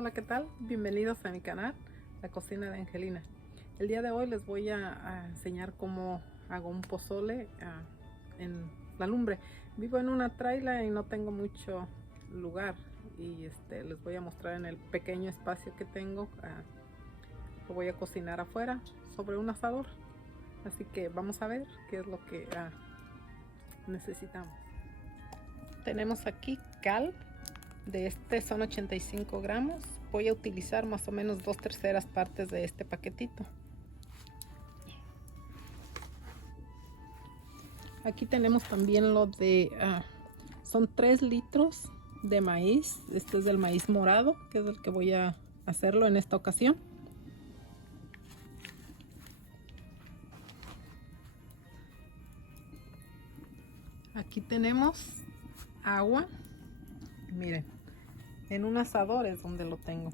Hola, ¿qué tal? Bienvenidos a mi canal, La Cocina de Angelina. El día de hoy les voy a enseñar cómo hago un pozole en la lumbre. Vivo en una traila y no tengo mucho lugar y les voy a mostrar en el pequeño espacio que tengo. Lo voy a cocinar afuera sobre un asador. Así que vamos a ver qué es lo que necesitamos. Tenemos aquí cal. De este son 85 gramos. Voy a utilizar más o menos 2/3 partes de este paquetito. Aquí tenemos también lo de son 3 litros de maíz. Este es del maíz morado, que es el que voy a hacerlo en esta ocasión. Aquí tenemos agua. Miren, en un asador es donde lo tengo.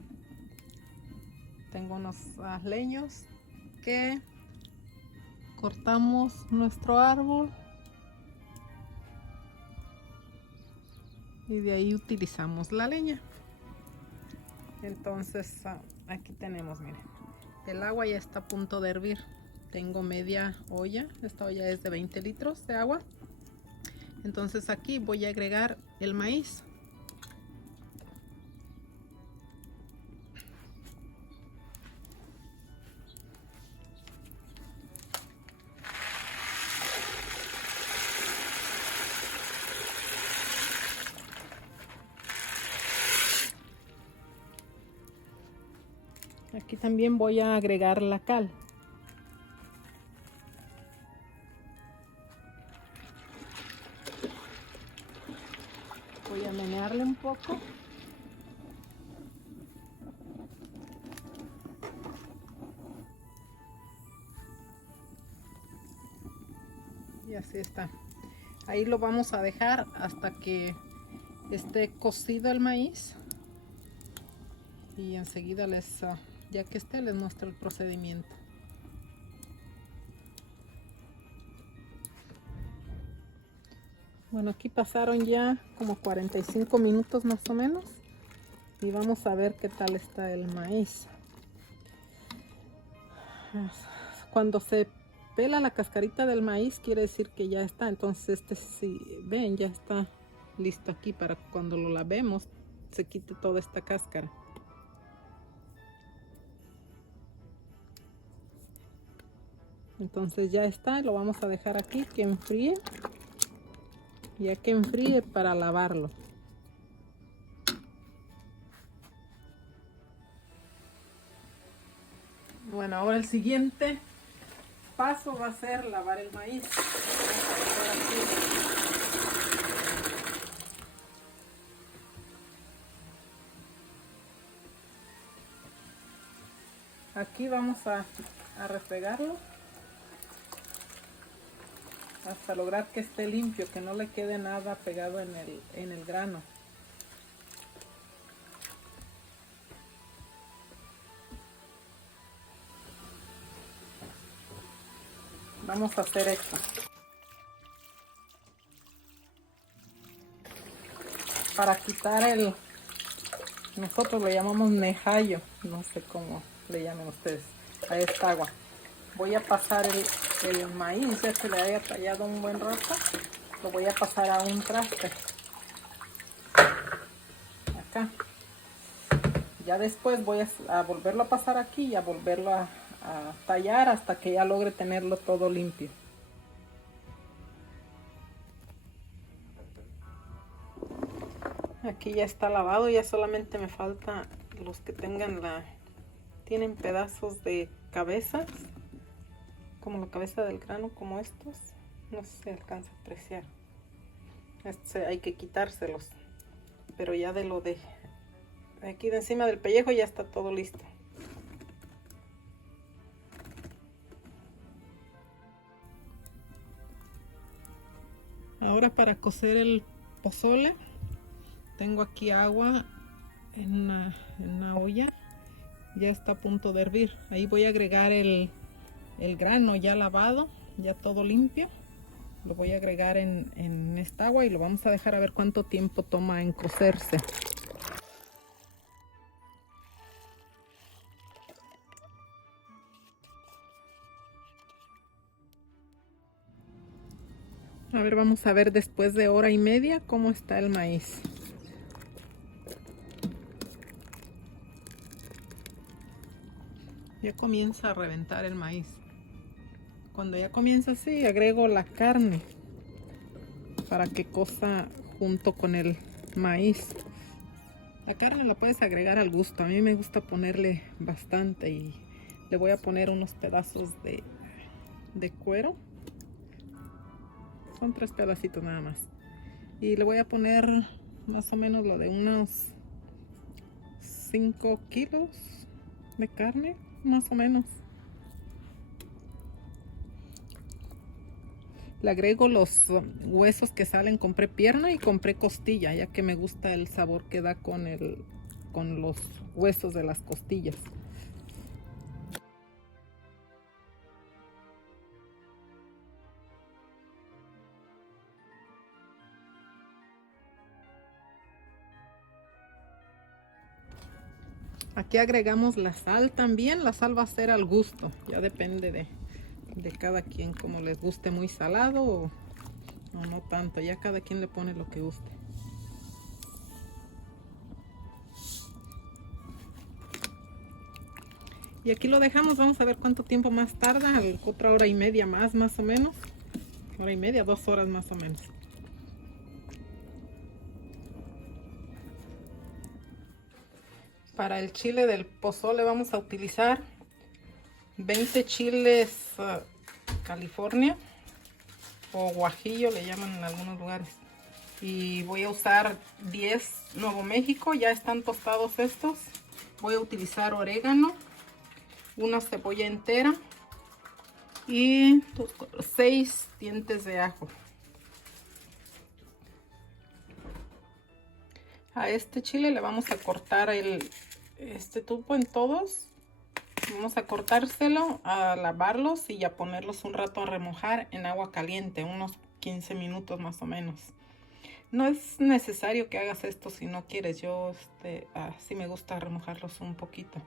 Tengo unos leños que cortamos nuestro árbol y de ahí utilizamos la leña. Entonces aquí tenemos, miren, el agua ya está a punto de hervir. Tengo media olla. Esta olla es de 20 litros de agua. Entonces aquí voy a agregar el maíz. Aquí también voy a agregar la cal. Voy a menearle un poco. Y así está. Ahí lo vamos a dejar hasta que esté cocido el maíz. Y enseguida ya que esté, les muestro el procedimiento. Bueno, aquí pasaron ya como 45 minutos más o menos. Y vamos a ver qué tal está el maíz. Cuando se pela la cascarita del maíz quiere decir que ya está. Entonces si ven, ya está listo aquí para cuando lo lavemos se quite toda esta cáscara. Entonces ya está, lo vamos a dejar aquí que enfríe. Ya que enfríe para lavarlo. Bueno, ahora el siguiente paso va a ser lavar el maíz. Aquí vamos a refregarlo hasta lograr que esté limpio, que no le quede nada pegado en el grano. Vamos a hacer esto. Para quitar nosotros lo llamamos nejallo, no sé cómo le llaman ustedes a esta agua. Voy a pasar el maíz, ya que le haya tallado un buen rato, lo voy a pasar a un traste. Acá. Ya después voy a volverlo a pasar aquí y a volverlo a tallar hasta que ya logre tenerlo todo limpio. Aquí ya está lavado, ya solamente me falta los que tienen pedazos de cabezas, como la cabeza del grano, como estos. No sé si se alcanza a apreciar. Hay que quitárselos, pero ya de lo de aquí de encima del pellejo ya está todo listo. Ahora para cocer el pozole, tengo aquí agua en una olla, ya está a punto de hervir. Ahí voy a agregar el grano ya lavado, ya todo limpio. Lo voy a agregar en esta agua y lo vamos a dejar a ver cuánto tiempo toma en cocerse. A ver, vamos a ver después de hora y media cómo está el maíz. Ya comienza a reventar el maíz. Cuando ya comienza así, agrego la carne para que cosa junto con el maíz. La carne la puedes agregar al gusto. A mí me gusta ponerle bastante y le voy a poner unos pedazos de cuero. Son 3 pedacitos nada más. Y le voy a poner más o menos lo de unos 5 kilos de carne, más o menos. Le agrego los huesos que salen. Compré pierna y compré costilla, ya que me gusta el sabor que da con los huesos de las costillas. Aquí agregamos la sal también. La sal va a ser al gusto, ya depende de cada quien, como les guste, muy salado o no tanto. Ya cada quien le pone lo que guste. Y aquí lo dejamos. Vamos a ver cuánto tiempo más tarda. Otra hora y media más o menos. Hora y media, 2 horas más o menos. Para el chile del pozole vamos a utilizar 20 chiles California o guajillo le llaman en algunos lugares. Y voy a usar 10 Nuevo México, ya están tostados estos. Voy a utilizar orégano, una cebolla entera y 6 dientes de ajo. A este chile le vamos a cortar este tubo en todos. Vamos a cortárselo, a lavarlos y a ponerlos un rato a remojar en agua caliente, unos 15 minutos más o menos. No es necesario que hagas esto si no quieres. Yo sí me gusta remojarlos un poquito.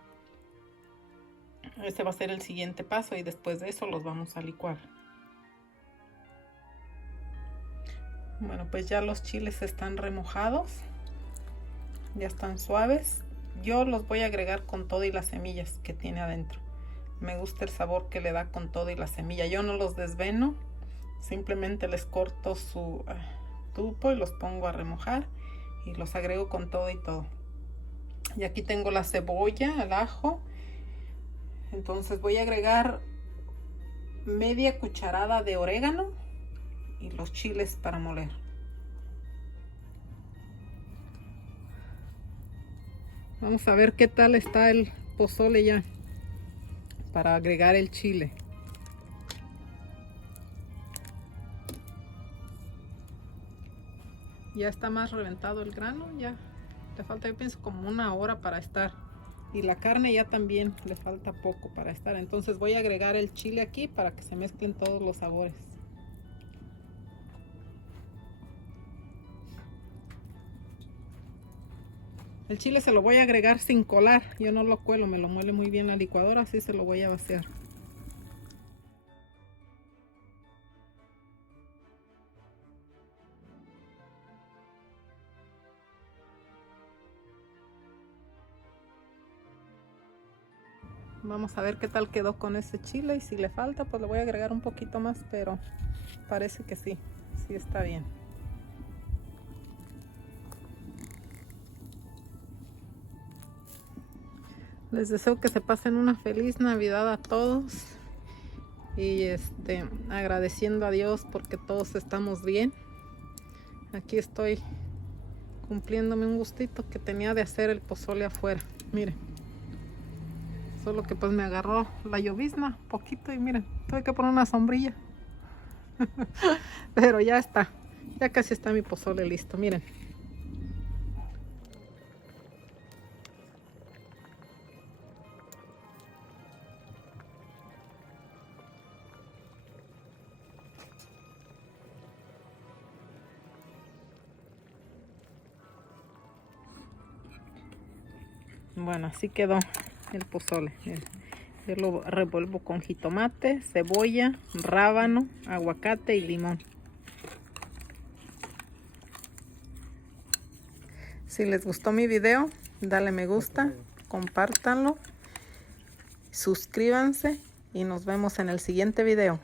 Este va a ser el siguiente paso y después de eso los vamos a licuar. Bueno, pues ya los chiles están remojados. Ya están suaves. Yo los voy a agregar con todo y las semillas que tiene adentro. Me gusta el sabor que le da con todo y la semilla. Yo no los desveno. Simplemente les corto su tubo y los pongo a remojar. Y los agrego con todo y todo. Y aquí tengo la cebolla, el ajo. Entonces voy a agregar media cucharada de orégano. Y los chiles para moler. Vamos a ver qué tal está el pozole ya para agregar el chile. Ya está más reventado el grano, ya le falta, yo pienso, como 1 hora para estar. Y la carne ya también le falta poco para estar. Entonces voy a agregar el chile aquí para que se mezclen todos los sabores. El chile se lo voy a agregar sin colar. Yo no lo cuelo, me lo muele muy bien la licuadora, así se lo voy a vaciar. Vamos a ver qué tal quedó con ese chile y si le falta pues le voy a agregar un poquito más, pero parece que sí está bien. Les deseo que se pasen una feliz Navidad a todos y agradeciendo a Dios porque todos estamos bien. Aquí estoy cumpliéndome un gustito que tenía de hacer el pozole afuera. Miren, solo que pues me agarró la llovizna poquito y miren, tuve que poner una sombrilla. Pero ya está, ya casi está mi pozole listo, miren. Bueno, así quedó el pozole. Miren, yo lo revuelvo con jitomate, cebolla, rábano, aguacate y limón. Si les gustó mi video, dale me gusta, compártanlo, suscríbanse y nos vemos en el siguiente video.